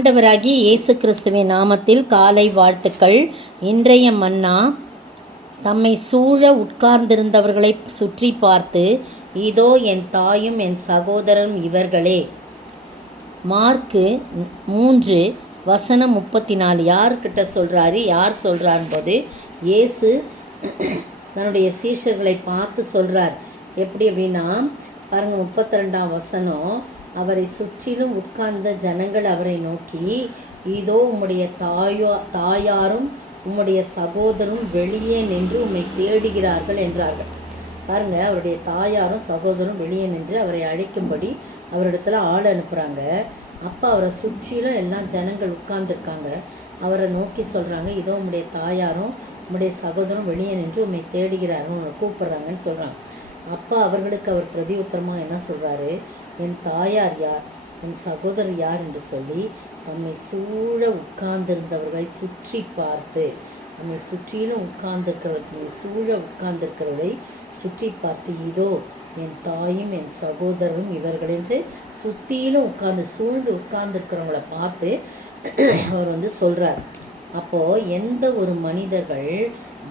ஆண்டவராகிய இயேசு கிறிஸ்துவின் நாமத்தில் காலை வாழ்த்துக்கள். இன்றைய மன்னா, தம்மை சூழ உட்கார்ந்திருந்தவர்களை சுற்றி பார்த்து, இதோ என் தாயும் என் சகோதரரும் இவர்களே. மார்க்கு 3:34. யார்கிட்ட சொல்கிறாரு, யார் சொல்கிறான் போது இயேசு தன்னுடைய சீஷர்களை பார்த்து சொல்கிறார். எப்படி அப்படின்னா பாருங்கள், 32ஆம் வசனம். அவரை சுற்றிலும் உட்கார்ந்த ஜனங்கள் அவரை நோக்கி, இதோ உம்முடைய தாயாரும் உம்முடைய சகோதரும் வெளியே நின்று உம்மை தேடுகிறார்கள் என்றார்கள். பாருங்கள், அவருடைய தாயாரும் சகோதரும் வெளியே நின்று அவரை அழைக்கும்படி அவரிடத்துல ஆள் அனுப்புகிறாங்க. அப்போ அவரை சுற்றிலும் எல்லாம் ஜனங்கள் உட்கார்ந்துருக்காங்க. அவரை நோக்கி சொல்கிறாங்க, இதோ உம்முடைய தாயாரும் உம்முடைய சகோதரும் வெளியே நின்று உம்மை தேடுகிறார்கள், உங்களை கூப்பிட்றாங்கன்னு சொல்கிறாங்க. அப்போ அவர்களுக்கு அவர் பிரதி உத்தரமாக என்ன சொல்கிறாரு, என் தாயார் யார், என் சகோதரர் யார் என்று சொல்லி தம்மை சூழ உட்கார்ந்திருந்தவர்களை சுற்றி பார்த்து, நம்மை சுற்றிலும் உட்கார்ந்திருக்கிறவர்களை சூழ உட்கார்ந்திருக்கிறவர்களை சுற்றி பார்த்து, இதோ என் தாயும் என் சகோதரரும் இவர்கள் என்று சுற்றிலும் சூழ்ந்து உட்கார்ந்துருக்கிறவங்கள பார்த்து அவர் சொல்கிறார். அப்போது எந்த ஒரு மனிதர்கள்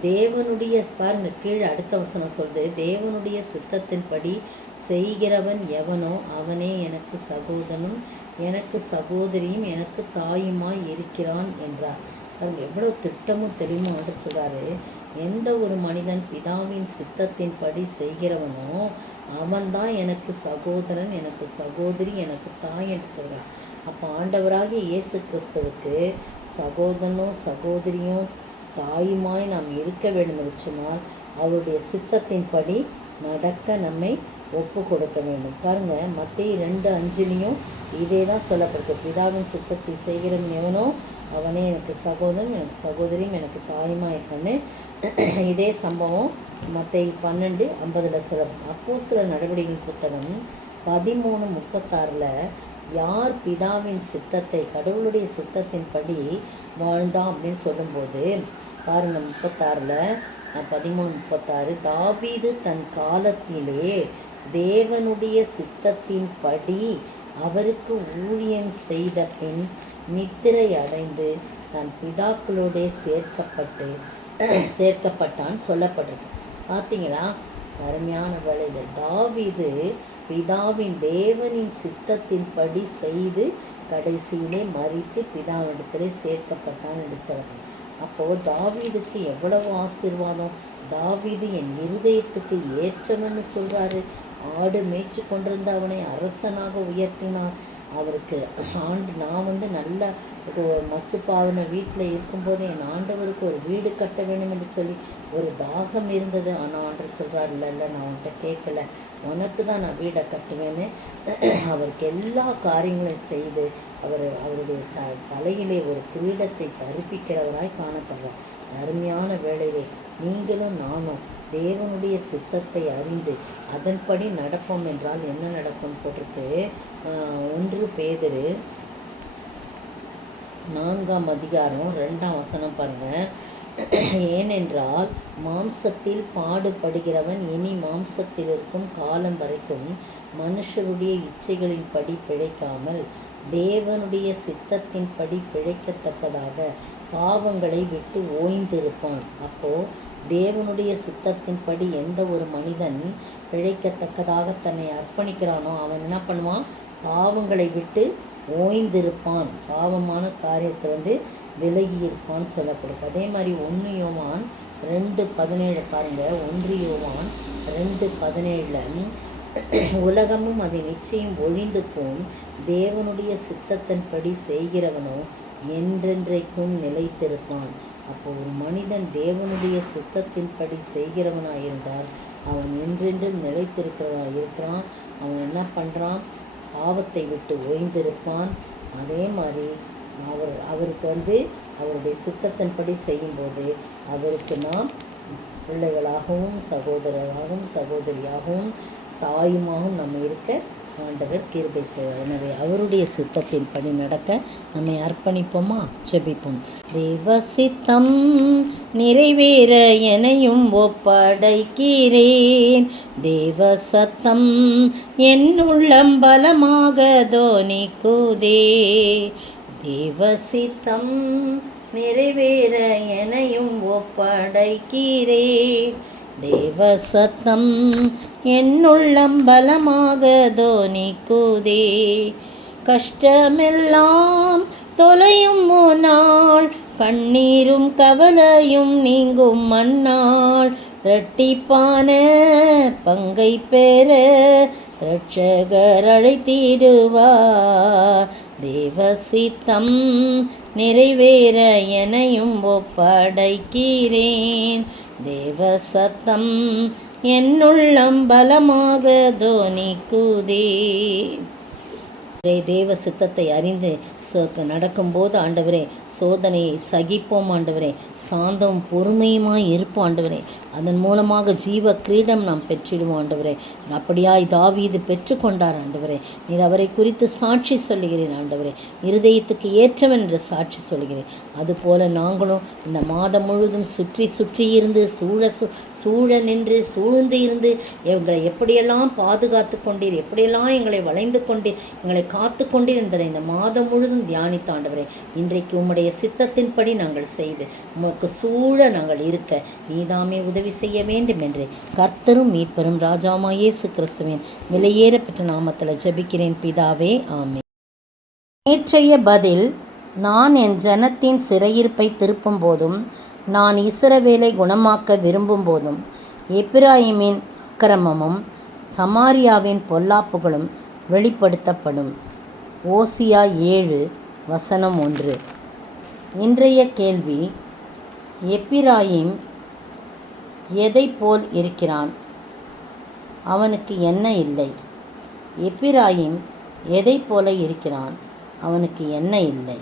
தேவனுடைய, பாருங்க கீழே அடுத்த வசனம் சொல்லுது, தேவனுடைய சித்தத்தின்படி செய்கிறவன் எவனோ அவனே எனக்கு சகோதரனும் எனக்கு சகோதரியும் எனக்கு தாயுமாய் இருக்கிறான் என்றார். அவங்க எவ்வளோ திட்டமும் தெளிவும் என்று சொல்கிறாரு. எந்த ஒரு மனிதன் பிதாவின் சித்தத்தின்படி செய்கிறவனோ அவன்தான் எனக்கு சகோதரன், எனக்கு சகோதரி, எனக்கு தாய் என்று சொல்கிறார். அப்போ ஆண்டவராகிய இயேசு கிறிஸ்துவுக்கு சகோதரனோ சகோதரியும் தாயுமாய் நாம் இருக்க வேண்டும் என்று சொன்னால் அவருடைய சித்தத்தின்படி நடக்க நம்மை ஒப்பு கொடுக்க வேண்டும். பாருங்கள், மத்தேயு 2:5 இதே தான் சொல்லப்பட்டிருக்கு. பிதாவின் சித்தத்தை செய்கிறவன் எவனோ அவனே எனக்கு சகோதரன், எனக்கு சகோதரியும், எனக்கு தாயுமா இருக்கன்னு இதே சம்பவம் மத்தேயு 12:50 சொல்லப்படும். அப்போஸ்தலர் நடவடிக்கையின் புத்தகம் 13:36 யார் பிதாவின் சித்தத்தை, கடவுளுடைய சித்தத்தின்படி வாழ்ந்தான் அப்படின்னு சொல்லும்போது பாருங்கள், 13:36 தாவீது தன் காலத்திலே தேவனுடைய சித்தத்தின்படி அவருக்கு ஊழியம் செய்த பின் நித்திரை அடைந்து தன் பிதாக்களோட சேர்க்கப்பட்டான் சொல்லப்பட்டிருக்கு. பார்த்தீங்களா, அருமையான வேலையில் தாவீது பிதாவின் தேவனின் சித்தத்தின்படி செய்து கடைசியிலே மரித்து பிதாவிடத்திலே சேர்க்கப்பட்டான் என்று சொல்லப்படும். அப்போது தாவீதுக்கு எவ்வளவு ஆசீர்வாதம். தாவீது என் இருதயத்துக்கு ஏற்றவன்னு சொல்கிறாரு. ஆடு மேய்ச்சி கொண்டிருந்த அவனை அரசனாக உயர்த்தினார். அவருக்கு நான் நல்ல மச்சுப்பாவன வீட்டில் இருக்கும்போது என் ஆண்டவருக்கு ஒரு வீடு கட்ட வேண்டும் என்று சொல்லி ஒரு தாகம் இருந்தது. ஆனால் ஆண்டவர் சொல்கிறார், இல்லை நான் அவன்கிட்ட கேட்கல, உனக்கு தான் நான் வீடை கட்டுவேன்னு அவருக்கு எல்லா காரியங்களையும் செய்து அவருடைய தலையிலே ஒரு கிரீடத்தை தரிப்பிக்கிறவராய் காணப்படுறார். அருமையான வேளையிலே நீங்களும் நானும் தேவனுடைய சித்தத்தை அறிந்து அதன்படி நடப்போம் என்றால் என்ன நடக்கும் போட்டிருக்கு. 1 பேதுரு 4:2 பாருங்கள். ஏனென்றால் மாம்சத்தில் பாடுபடுகிறவன் இனி மாம்சத்தில் இருக்கும் காலம் வரைக்கும் மனுஷருடைய இச்சைகளின்படி பிழைக்காமல் தேவனுடைய சித்தத்தின்படி பிழைக்கத்தக்கதாக பாவங்களை விட்டு ஓய்ந்திருப்பான். அப்போது தேவனுடைய சித்தத்தின்படி எந்த ஒரு மனிதன் பிழைக்கத்தக்கதாக தன்னை அர்ப்பணிக்கிறானோ அவன் என்ன பண்ணுவான், பாவங்களை விட்டு ஓய்ந்திருப்பான், பாவமான காரியத்தை விலகி இருப்பான்னு சொல்லப்படுது. அதே மாதிரி 1 யோவான் 2:17 பாருங்கள். 1 யோவான் 2:17 உலகமும் அதை நிச்சயம் ஒழிந்து போம், தேவனுடைய சித்தத்தின்படி செய்கிறவனோ என்றென்றைக்கும் நிலைத்திருப்பான். அப்போ ஒரு மனிதன் தேவனுடைய சித்தத்தின்படி செய்கிறவனாக இருந்தால் அவன் என்றென்றும் நிலைத்திருக்கிறவனாக இருக்கிறான். அவன் என்ன பண்ணுறான், பாவத்தை விட்டு ஓய்ந்திருப்பான். அதே மாதிரி அவருக்கு அவருடைய சித்தத்தின்படி செய்யும்போது அவருக்கு நாம் பிள்ளைகளாகவும் சகோதரராகவும் சகோதரியாகவும் தாயுமாகவும் நம்ம இருக்க ஆண்டவர் கிருபை செய்வார். எனவே அவருடைய சித்தத்தின்படி நடக்க நம்மை அர்ப்பணிப்போமா, ஜெபிப்போம். தேவ சித்தம் நிறைவேற எனையும் ஒப்படைக்கிறேன், தேவ சத்தம் என் உள்ளம் பலமாக தோனிக்குதே, தேவ சித்தம் நிறைவேற எனையும் ஒப்படைக்கிறேன். தேவ சத்தம் என்னுள்ளம் பலமாக தோனிக்குதே. கஷ்டமெல்லாம் தொலையும் முன்னாள், கண்ணீரும் கவலையும் நீங்கும் மன்னாள். இரட்டிப்பான பங்கை பெற இரட்சகர் அழைத்திடுவார். தேவ சித்தம் நிறைவேற எனையும் ஒப்படைக்கிறேன். தேவ சத்தம் என்னுள்ளம் பலமாக தோனிக்குதே. தேவ சித்தத்தை அறிந்து நடக்கும்போது ஆண்டவரே சோதனையை சகிப்போம் ஆண்டவரே. சாந்தம் பொறுமையுமாய் இருப்போம் ஆண்டவரே. அதன் மூலமாக ஜீவ கிரீடம் நாம் பெற்றிடுவோம் ஆண்டவரே. அப்படியாய் தாவீது பெற்றுக்கொண்டார் ஆண்டவரே. நீர் அவரை குறித்து சாட்சி சொல்லுகிறேன் ஆண்டவரே. இருதயத்துக்கு ஏற்றவன் என்று சாட்சி சொல்கிறேன். அதுபோல நாங்களும் இந்த மாதம் முழுதும் சுற்றி சுற்றி இருந்து சூழ நின்று சூழ்ந்து இருந்து எங்களை எப்படியெல்லாம் பாதுகாத்து கொண்டீர், எப்படியெல்லாம் எங்களை வளைந்து கொண்டீர், எங்களை காத்து கொண்டீர் என்பதை இந்த மாதம் முழுதும் தியானித்த ஆண்டவரே. இன்றைக்கு உம்முடைய சித்தத்தின்படி நாங்கள் செய்து உமக்கு சூழ நாங்கள் இருக்க நீதாமே உதவி செய்ய வேண்டும் என்று கர்த்தரும் மீட்பரும் ராஜாமா இயேசு கிறிஸ்துவின் விலையேறப்பட்ட நாமத்தில் ஜெபிக்கிறேன் பிதாவே, ஆமென். நேற்றைய பதில்: நான் என் ஜனத்தின் சிறையிருப்பை திருப்பும் போதும், நான் இஸ்ரவேலை குணமாக்க விரும்பும் போதும், எப்பிராயிமின் அக்கிரமமும் சமாரியாவின் பொல்லாப்புகளும் வெளிப்படுத்தப்படும். ஓசியா 7:1. இன்றைய கேள்வி: எப்பிராயிம் எதை போல் இருக்கிறான்? அவனுக்கு என்ன இல்லை? எப்பிராயிம் எதை போல இருக்கிறான்? அவனுக்கு என்ன இல்லை?